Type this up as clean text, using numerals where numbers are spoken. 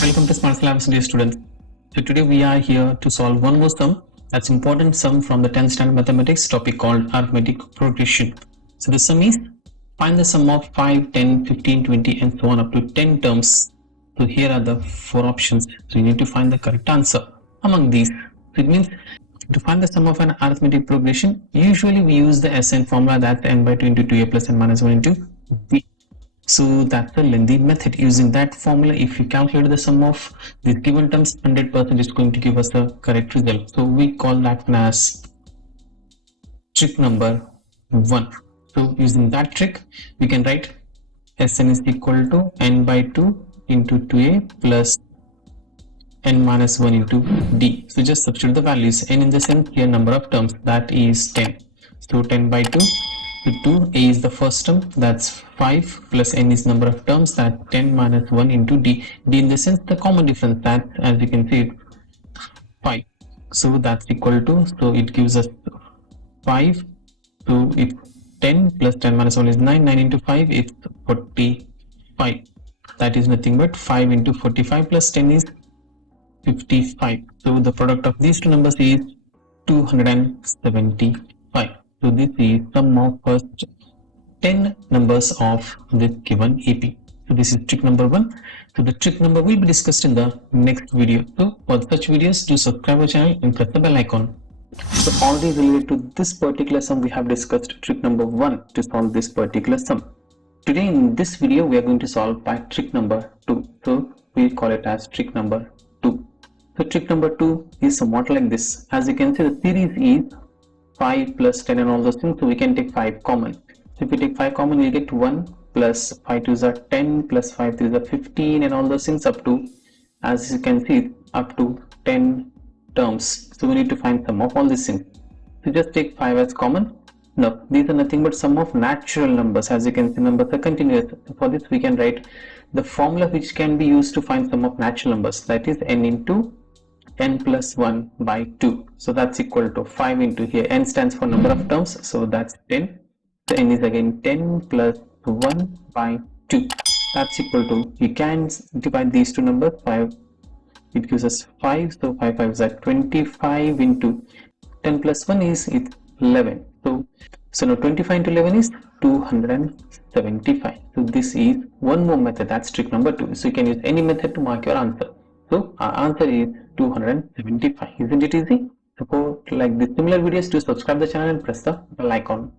Welcome to Smart Syllabus, dear students. So today we are here to solve one more sum, that's important sum from the 10th standard mathematics topic called arithmetic progression. So the sum is find the sum of 5, 10, 15, 20 and so on up to 10 terms. So here are the 4 options. So you need to find the correct answer among these. So it means to find the sum of an arithmetic progression, usually we use the SN formula, that's n by 2 into 2a plus n minus 1 into b. So that's a lengthy method. Using that formula, if you calculate the sum of these given terms, 100% is going to give us a correct result. So we call that one as trick number 1. So using that trick, we can write Sn is equal to n by 2 into 2a plus n minus 1 into d. So just substitute the values. N in the sense here number of terms, that is 10. So 10 by 2. So 2, a is the first term, that's 5 plus n is number of terms, that's 10 minus 1 into d. D in the sense the common difference, that as you can see 5. So that's equal to, so it gives us 5. So it's 10 plus 10 minus 1 is 9. 9 into 5 is 45. That is nothing but 5 into 45 plus 10 is 55. So the product of these two numbers is 275. So this is sum of first 10 numbers of this given AP. So this is trick number 1. So the trick number will be discussed in the next video. So for such videos, do subscribe our channel and press the bell icon. So already related to this particular sum, we have discussed trick number 1 to solve this particular sum. Today in this video, we are going to solve by trick number 2. So we call it as trick number 2. So trick number 2 is somewhat like this. As you can see, the series is 5 plus 10 and all those things. So we can take 5 common. So if we take 5 common, we get 1 plus 5 2s are 10 plus 5 3s are 15 and all those things up to, as you can see, up to 10 terms. So we need to find sum of all these things. So just take 5 as common. Now these are nothing but sum of natural numbers. As you can see, numbers are continuous. So for this we can write the formula which can be used to find sum of natural numbers, that is n into n plus 1 by 2. So that's equal to 5 into here, n stands for number of terms, so that's 10. So n is again 10 plus 1 by 2. That's equal to, you can divide these two numbers, 5, it gives us 5, so 5 5 is at 25 into 10 plus 1 is 11. So now 25 into 11 is 275. So this is one more method, that's trick number 2. So you can use any method to mark your answer. So our answer is 275. Isn't it easy? Support like this similar videos, to subscribe the channel and press the bell icon.